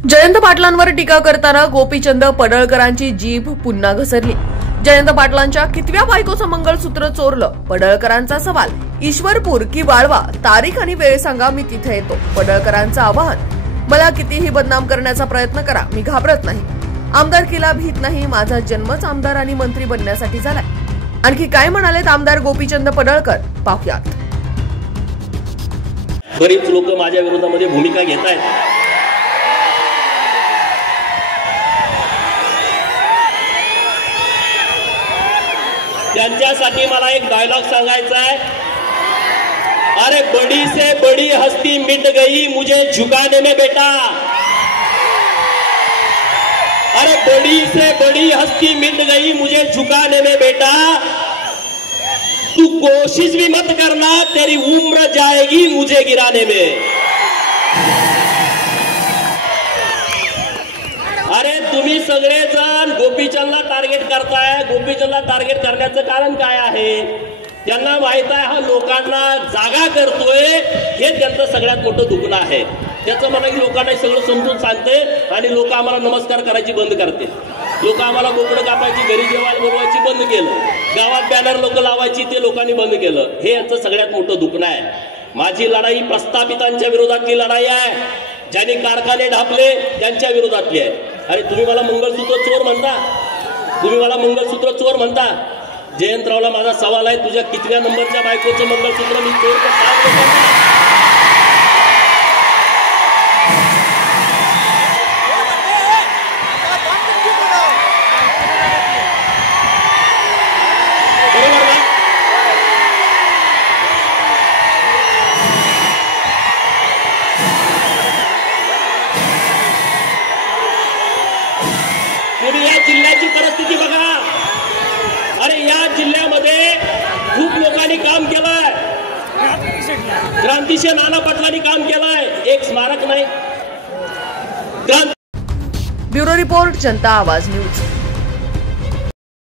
जयंत पाटलांवर टीका करताना गोपीचंद पडळकरांची जीभ पुन्हा घसरली। जयंत पाटलांच्या कितव्या बायकोचं मंगळसूत्र चोरलं? पडळकरांचा सवाल। ईश्वरपूर की वाळवा, तारीख आणि वेळ सांगा, मी तिथे येतो। पडळकरांचं आवाहन, मला कितीही बदनाम करण्याचा प्रयत्न करा, मी घाबरत नाही। आमदारकीला भीत नाही, माझा जन्मच आमदार आणि मंत्री बनण्यासाठी झालाय। आणखी काय म्हणालेत आमदार गोपीचंद पडळकर, पाहूयात। बरीच लोक माझ्या विरोधामध्ये भूमिका घेत आहेत। त्यांच्यासाठी मला एक डायलॉग सांगायचा है। अरे बड़ी से बड़ी हस्ती मिट गई मुझे झुकाने में बेटा। अरे बड़ी से बड़ी हस्ती मिट गई मुझे झुकाने में बेटा। तू कोशिश भी मत करना, तेरी उम्र जाएगी मुझे गिराने में। अरे तुम्ही सगळेजण गोपीचंदला टार्गेट करताय। गोपीचंदला टार्गेट करण्याचं कारण काय आहे? त्यांना माहित आहे हा लोकांना जागा करतोय, हे त्यांचं सगळ्यात मोठं दुखणं आहे। त्याचं म्हणणं की लोकांना सगळं समजून सांगते आणि लोक आम्हाला नमस्कार करायची बंद करते। लोक आम्हाला बोकडं कापायची, घरी जेवायला बोलवायची बंद केलं, गावात बॅनर लोक लावायची ते लोकांनी बंद केलं। हे यांचं सगळ्यात मोठं दुखणं आहे। माझी लढाई प्रस्थापितांच्या विरोधातली लढाई आहे, ज्यांनी कारखाने ढापले त्यांच्या विरोधातली आहे। अरे तुम्ही मला मंगळसूत्र चोर म्हणता, तुम्ही मला मंगळसूत्र चोर म्हणता। जयंतरावला माझा सवाल आहे, तुझ्या कितव्या नंबरच्या बायकोचं मंगळसूत्र मी चोर तर सांग। तुम्ही या जिल्ह्याची परिस्थिती बघा। अरे या जिल्ह्यामध्ये खूप लोकांनी काम केलंय, क्रांतिसिंह नाना पाटलांनी काम केलंय, एक स्मारक नाही। ब्युरो रिपोर्ट, जनता आवाज न्यूज।